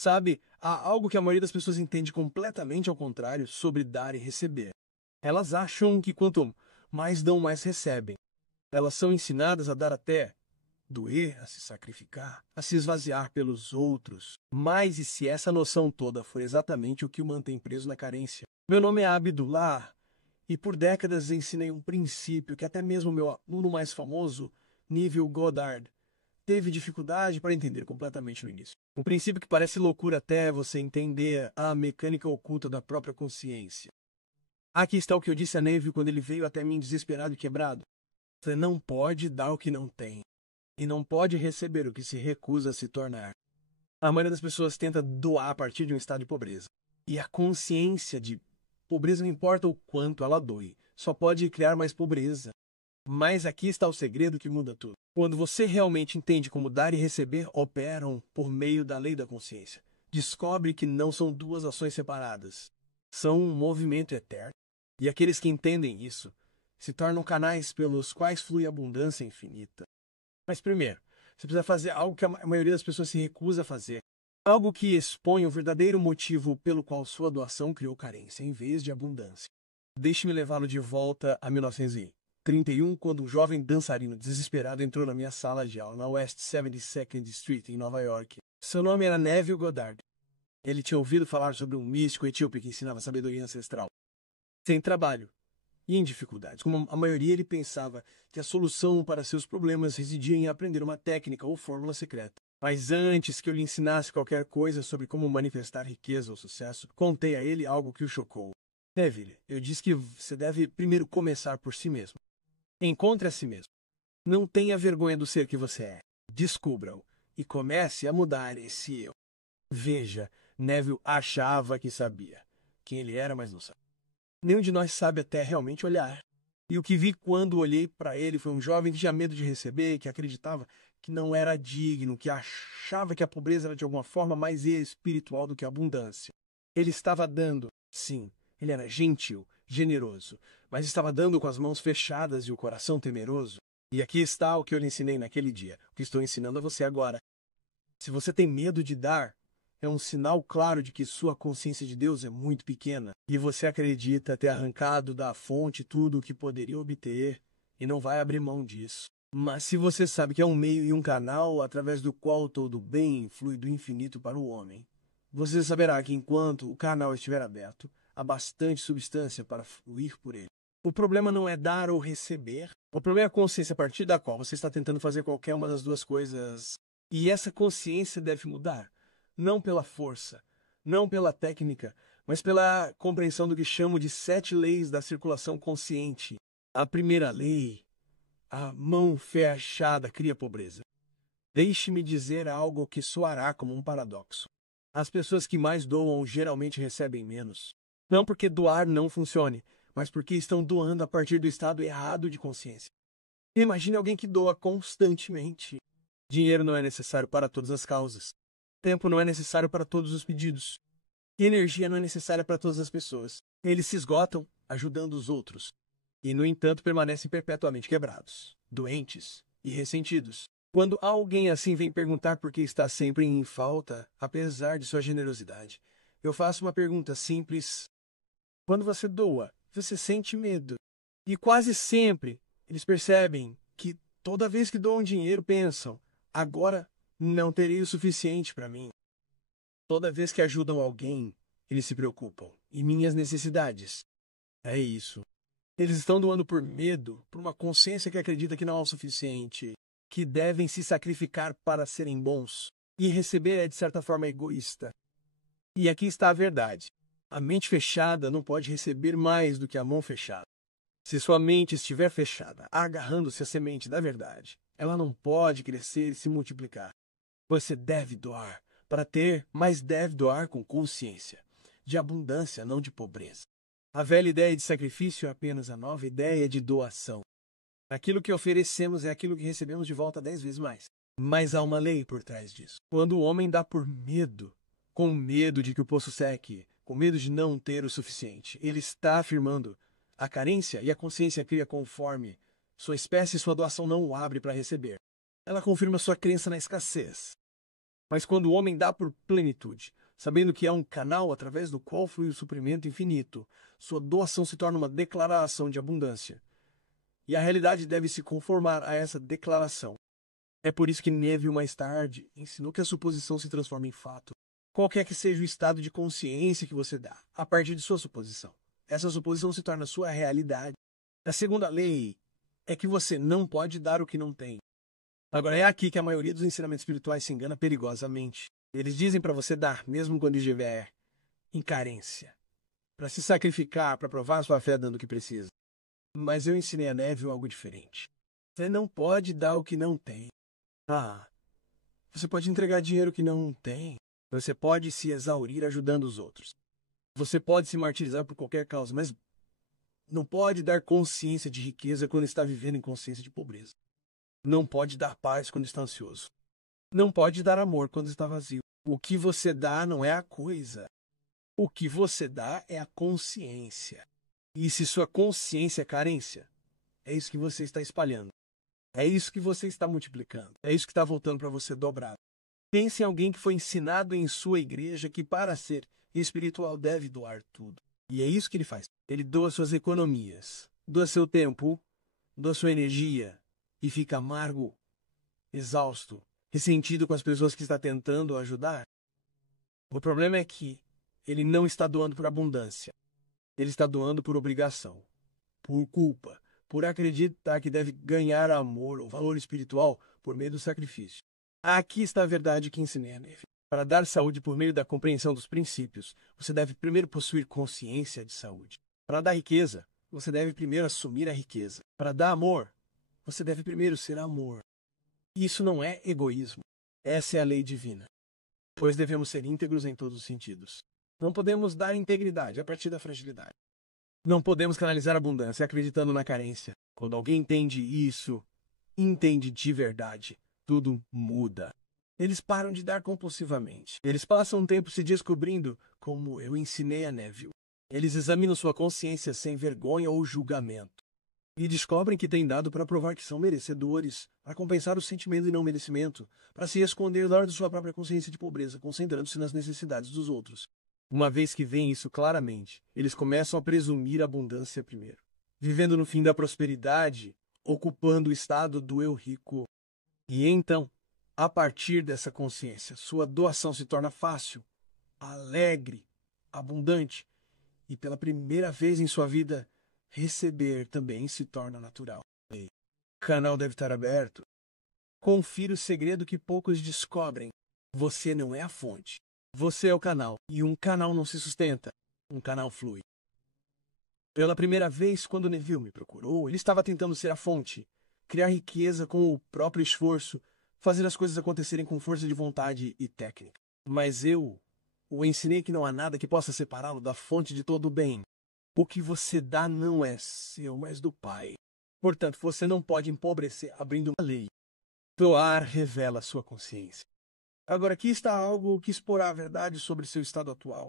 Sabe, há algo que a maioria das pessoas entende completamente ao contrário sobre dar e receber. Elas acham que quanto mais dão, mais recebem. Elas são ensinadas a dar até doer, a se sacrificar, a se esvaziar pelos outros. Mas e se essa noção toda for exatamente o que o mantém preso na carência? Meu nome é Abdullah, e por décadas ensinei um princípio que até mesmo meu aluno mais famoso, Neville Goddard, teve dificuldade para entender completamente no início. Um princípio que parece loucura até você entender a mecânica oculta da própria consciência. Aqui está o que eu disse a Neville quando ele veio até mim desesperado e quebrado. Você não pode dar o que não tem. E não pode receber o que se recusa a se tornar. A maioria das pessoas tenta doar a partir de um estado de pobreza. E a consciência de pobreza, não importa o quanto ela doe, só pode criar mais pobreza. Mas aqui está o segredo que muda tudo. Quando você realmente entende como dar e receber operam por meio da lei da consciência, descobre que não são duas ações separadas. São um movimento eterno. E aqueles que entendem isso se tornam canais pelos quais flui abundância infinita. Mas primeiro, você precisa fazer algo que a maioria das pessoas se recusa a fazer. Algo que expõe o verdadeiro motivo pelo qual sua doação criou carência, em vez de abundância. Deixe-me levá-lo de volta a 1931, quando um jovem dançarino desesperado entrou na minha sala de aula na West 72nd Street, em Nova York. Seu nome era Neville Goddard. Ele tinha ouvido falar sobre um místico etíope que ensinava sabedoria ancestral. Sem trabalho e em dificuldades. Como a maioria, ele pensava que a solução para seus problemas residia em aprender uma técnica ou fórmula secreta. Mas antes que eu lhe ensinasse qualquer coisa sobre como manifestar riqueza ou sucesso, contei a ele algo que o chocou. Neville, eu disse que você deve primeiro começar por si mesmo. Encontre a si mesmo. Não tenha vergonha do ser que você é. Descubra-o e comece a mudar esse eu. Veja, Neville achava que sabia quem ele era, mas não sabe. Nenhum de nós sabe até realmente olhar. E o que vi quando olhei para ele foi um jovem que tinha medo de receber, que acreditava que não era digno, que achava que a pobreza era de alguma forma mais espiritual do que a abundância. Ele estava dando, sim, ele era gentil, generoso, mas estava dando com as mãos fechadas e o coração temeroso. E aqui está o que eu lhe ensinei naquele dia, o que estou ensinando a você agora. Se você tem medo de dar, é um sinal claro de que sua consciência de Deus é muito pequena e você acredita ter arrancado da fonte tudo o que poderia obter e não vai abrir mão disso. Mas se você sabe que é um meio e um canal através do qual todo o bem flui do infinito para o homem, você saberá que enquanto o canal estiver aberto, há bastante substância para fluir por ele. O problema não é dar ou receber. O problema é a consciência a partir da qual você está tentando fazer qualquer uma das duas coisas. E essa consciência deve mudar. Não pela força, não pela técnica, mas pela compreensão do que chamo de 7 leis da circulação consciente. A primeira lei, a mão fechada cria pobreza. Deixe-me dizer algo que soará como um paradoxo. As pessoas que mais doam geralmente recebem menos. Não porque doar não funcione, mas porque estão doando a partir do estado errado de consciência. Imagine alguém que doa constantemente. Dinheiro não é necessário para todas as causas. Tempo não é necessário para todos os pedidos. E energia não é necessária para todas as pessoas. Eles se esgotam ajudando os outros. E, no entanto, permanecem perpetuamente quebrados, doentes e ressentidos. Quando alguém assim vem perguntar por que está sempre em falta, apesar de sua generosidade, eu faço uma pergunta simples. Quando você doa, você sente medo. E quase sempre eles percebem que toda vez que doam dinheiro pensam, agora não terei o suficiente para mim. Toda vez que ajudam alguém, eles se preocupam. E minhas necessidades? É isso. Eles estão doando por medo, por uma consciência que acredita que não é o suficiente, que devem se sacrificar para serem bons. E receber é, de certa forma, egoísta. E aqui está a verdade. A mente fechada não pode receber mais do que a mão fechada. Se sua mente estiver fechada, agarrando-se à semente da verdade, ela não pode crescer e se multiplicar. Você deve doar para ter, mas deve doar com consciência, de abundância, não de pobreza. A velha ideia de sacrifício é apenas a nova ideia de doação. Aquilo que oferecemos é aquilo que recebemos de volta 10 vezes mais. Mas há uma lei por trás disso. Quando o homem dá por medo, com medo de que o poço seque, com medo de não ter o suficiente, ele está afirmando a carência e a consciência cria conforme sua espécie e sua doação não o abre para receber. Ela confirma sua crença na escassez. Mas quando o homem dá por plenitude, sabendo que é um canal através do qual flui o suprimento infinito, sua doação se torna uma declaração de abundância. E a realidade deve se conformar a essa declaração. É por isso que Neville, mais tarde, ensinou que a suposição se transforma em fato. Qualquer que seja o estado de consciência que você dá, a partir de sua suposição, essa suposição se torna sua realidade. A segunda lei é que você não pode dar o que não tem. Agora, é aqui que a maioria dos ensinamentos espirituais se engana perigosamente. Eles dizem para você dar, mesmo quando estiver em carência, para se sacrificar, para provar sua fé dando o que precisa. Mas eu ensinei a Neville algo diferente. Você não pode dar o que não tem. Você pode entregar dinheiro que não tem. Você pode se exaurir ajudando os outros. Você pode se martirizar por qualquer causa, mas não pode dar consciência de riqueza quando está vivendo em consciência de pobreza. Não pode dar paz quando está ansioso. Não pode dar amor quando está vazio. O que você dá não é a coisa. O que você dá é a consciência. E se sua consciência é carência, é isso que você está espalhando. É isso que você está multiplicando. É isso que está voltando para você dobrado. Pense em alguém que foi ensinado em sua igreja que para ser espiritual deve doar tudo. E é isso que ele faz. Ele doa suas economias, doa seu tempo, doa sua energia e fica amargo, exausto, ressentido com as pessoas que está tentando ajudar. O problema é que ele não está doando por abundância. Ele está doando por obrigação, por culpa, por acreditar que deve ganhar amor ou valor espiritual por meio do sacrifício. Aqui está a verdade que ensinei a Neville. Para dar saúde por meio da compreensão dos princípios, você deve primeiro possuir consciência de saúde. Para dar riqueza, você deve primeiro assumir a riqueza. Para dar amor, você deve primeiro ser amor. Isso não é egoísmo. Essa é a lei divina. Pois devemos ser íntegros em todos os sentidos. Não podemos dar integridade a partir da fragilidade. Não podemos canalizar abundância acreditando na carência. Quando alguém entende isso, entende de verdade, tudo muda. Eles param de dar compulsivamente. Eles passam um tempo se descobrindo, como eu ensinei a Neville. Eles examinam sua consciência sem vergonha ou julgamento. E descobrem que têm dado para provar que são merecedores, para compensar o sentimento de não merecimento, para se esconder da hora de sua própria consciência de pobreza, concentrando-se nas necessidades dos outros. Uma vez que veem isso claramente, eles começam a presumir a abundância primeiro, vivendo no fim da prosperidade, ocupando o estado do eu rico. E então, a partir dessa consciência, sua doação se torna fácil, alegre, abundante, e pela primeira vez em sua vida, receber também se torna natural. O canal deve estar aberto. Confira o segredo que poucos descobrem. Você não é a fonte. Você é o canal. E um canal não se sustenta. Um canal flui. Pela primeira vez, quando Neville me procurou, ele estava tentando ser a fonte. Criar riqueza com o próprio esforço. Fazer as coisas acontecerem com força de vontade e técnica. Mas eu o ensinei que não há nada que possa separá-lo da fonte de todo o bem. O que você dá não é seu, mas do Pai. Portanto, você não pode empobrecer abrindo uma lei. Doar revela sua consciência. Agora, aqui está algo que exporá a verdade sobre seu estado atual.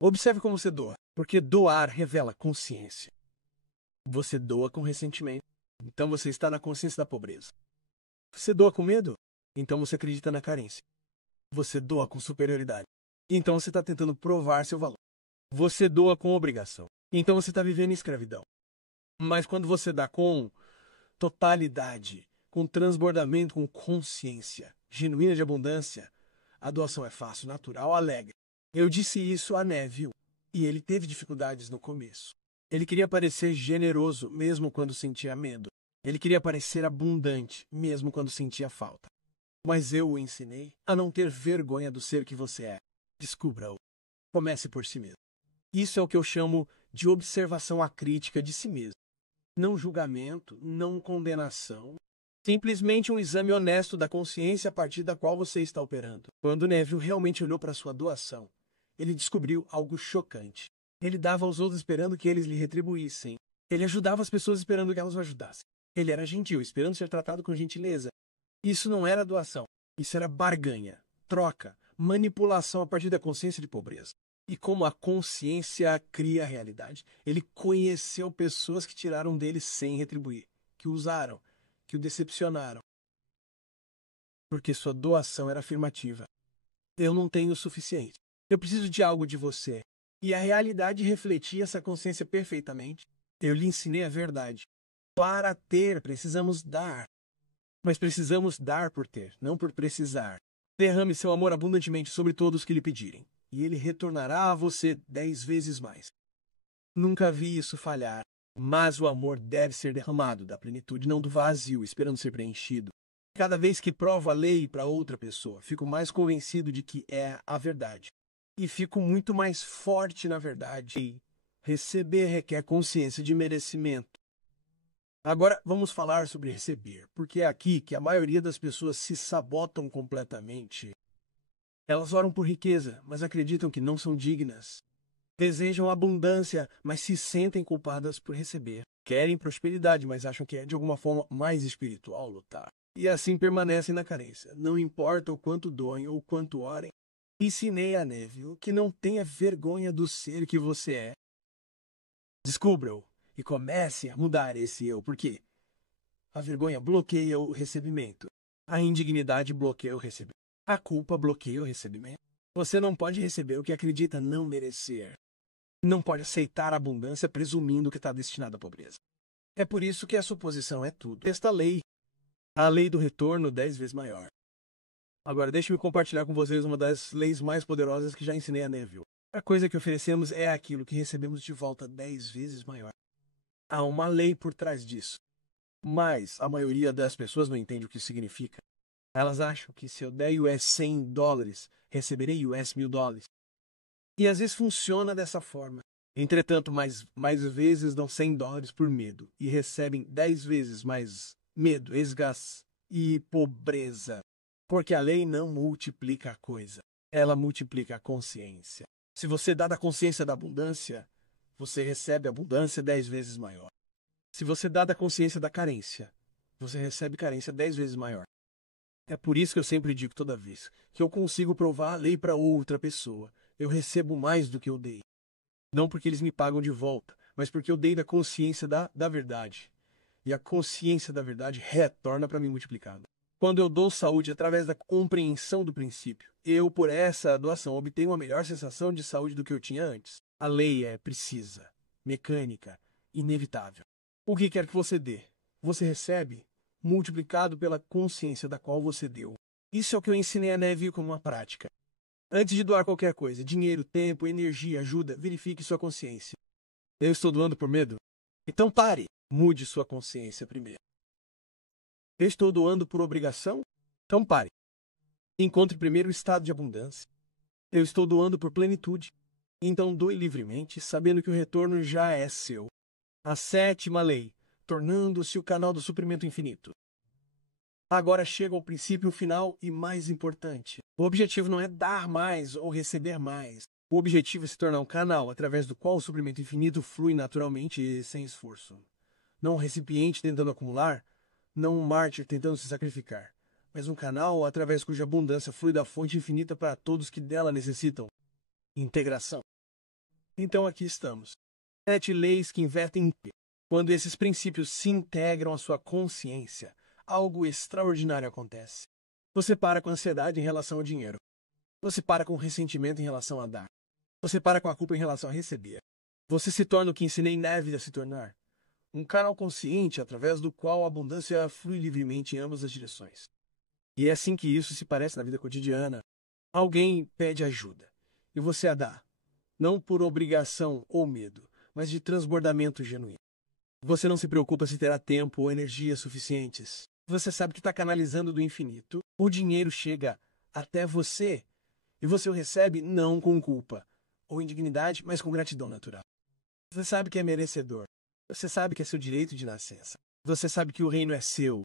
Observe como você doa, porque doar revela consciência. Você doa com ressentimento, então você está na consciência da pobreza. Você doa com medo, então você acredita na carência. Você doa com superioridade, então você está tentando provar seu valor. Você doa com obrigação, então você está vivendo em escravidão. Mas quando você dá com totalidade, com transbordamento, com consciência genuína de abundância, a doação é fácil, natural, alegre. Eu disse isso a Neville, e ele teve dificuldades no começo. Ele queria parecer generoso, mesmo quando sentia medo. Ele queria parecer abundante, mesmo quando sentia falta. Mas eu o ensinei a não ter vergonha do ser que você é. Descubra-o. Comece por si mesmo. Isso é o que eu chamo de observação acrítica de si mesmo. Não julgamento, não condenação. Simplesmente um exame honesto da consciência a partir da qual você está operando. Quando Neville realmente olhou para sua doação, ele descobriu algo chocante. Ele dava aos outros esperando que eles lhe retribuíssem. Ele ajudava as pessoas esperando que elas o ajudassem. Ele era gentil, esperando ser tratado com gentileza. Isso não era doação. Isso era barganha, troca, manipulação a partir da consciência de pobreza. E como a consciência cria a realidade, ele conheceu pessoas que tiraram dele sem retribuir, que o usaram, que o decepcionaram. Porque sua doação era afirmativa. Eu não tenho o suficiente. Eu preciso de algo de você. E a realidade refletia essa consciência perfeitamente. Eu lhe ensinei a verdade. Para ter, precisamos dar. Mas precisamos dar por ter, não por precisar. Derrame seu amor abundantemente sobre todos que lhe pedirem, e ele retornará a você 10 vezes mais. Nunca vi isso falhar, mas o amor deve ser derramado da plenitude, não do vazio, esperando ser preenchido. Cada vez que provo a lei para outra pessoa, fico mais convencido de que é a verdade. E fico muito mais forte na verdade. E receber requer consciência de merecimento. Agora vamos falar sobre receber, porque é aqui que a maioria das pessoas se sabotam completamente. Elas oram por riqueza, mas acreditam que não são dignas. Desejam abundância, mas se sentem culpadas por receber. Querem prosperidade, mas acham que é de alguma forma mais espiritual lutar. E assim permanecem na carência. Não importa o quanto doem ou quanto orem. Ensinei a Neville que não tenha vergonha do ser que você é. Descubra-o e comece a mudar esse eu, porque a vergonha bloqueia o recebimento. A indignidade bloqueia o recebimento. A culpa bloqueia o recebimento. Você não pode receber o que acredita não merecer. Não pode aceitar a abundância presumindo que está destinado à pobreza. É por isso que a suposição é tudo. Esta lei, a lei do retorno 10 vezes maior. Agora deixe-me compartilhar com vocês uma das leis mais poderosas que já ensinei a Neville. A coisa que oferecemos é aquilo que recebemos de volta 10 vezes maior. Há uma lei por trás disso. Mas a maioria das pessoas não entende o que isso significa. Elas acham que se eu der US $100, receberei US $1000. E às vezes funciona dessa forma. Entretanto, mais vezes dão $100 por medo e recebem 10 vezes mais medo, escassez e pobreza. Porque a lei não multiplica a coisa, ela multiplica a consciência. Se você dá da consciência da abundância, você recebe abundância 10 vezes maior. Se você dá da consciência da carência, você recebe carência 10 vezes maior. É por isso que eu sempre digo toda vez que eu consigo provar a lei para outra pessoa. Eu recebo mais do que eu dei. Não porque eles me pagam de volta, mas porque eu dei da consciência da verdade. E a consciência da verdade retorna para mim multiplicada. Quando eu dou saúde através da compreensão do princípio, eu, por essa doação, obtenho uma melhor sensação de saúde do que eu tinha antes. A lei é precisa, mecânica, inevitável. O que quer que você dê, você recebe multiplicado pela consciência da qual você deu. Isso é o que eu ensinei a Neville como uma prática. Antes de doar qualquer coisa, dinheiro, tempo, energia, ajuda, verifique sua consciência. Eu estou doando por medo? Então pare, mude sua consciência primeiro. Eu estou doando por obrigação? Então pare. Encontre primeiro o estado de abundância. Eu estou doando por plenitude. Então doe livremente, sabendo que o retorno já é seu. A 7ª lei, tornando-se o canal do suprimento infinito. Agora chega ao princípio final e mais importante. O objetivo não é dar mais ou receber mais. O objetivo é se tornar um canal através do qual o suprimento infinito flui naturalmente e sem esforço. Não um recipiente tentando acumular, não um mártir tentando se sacrificar, mas um canal através cuja abundância flui da fonte infinita para todos que dela necessitam. Integração. Então aqui estamos. 7 leis que invertem em P. Quando esses princípios se integram à sua consciência, algo extraordinário acontece. Você para com a ansiedade em relação ao dinheiro. Você para com o ressentimento em relação a dar. Você para com a culpa em relação a receber. Você se torna o que ensinei Neville a se tornar. Um canal consciente através do qual a abundância flui livremente em ambas as direções. E é assim que isso se parece na vida cotidiana. Alguém pede ajuda e você a dá, não por obrigação ou medo, mas de transbordamento genuíno. Você não se preocupa se terá tempo ou energia suficientes. Você sabe que está canalizando do infinito. O dinheiro chega até você e você o recebe não com culpa ou indignidade, mas com gratidão natural. Você sabe que é merecedor. Você sabe que é seu direito de nascença. Você sabe que o reino é seu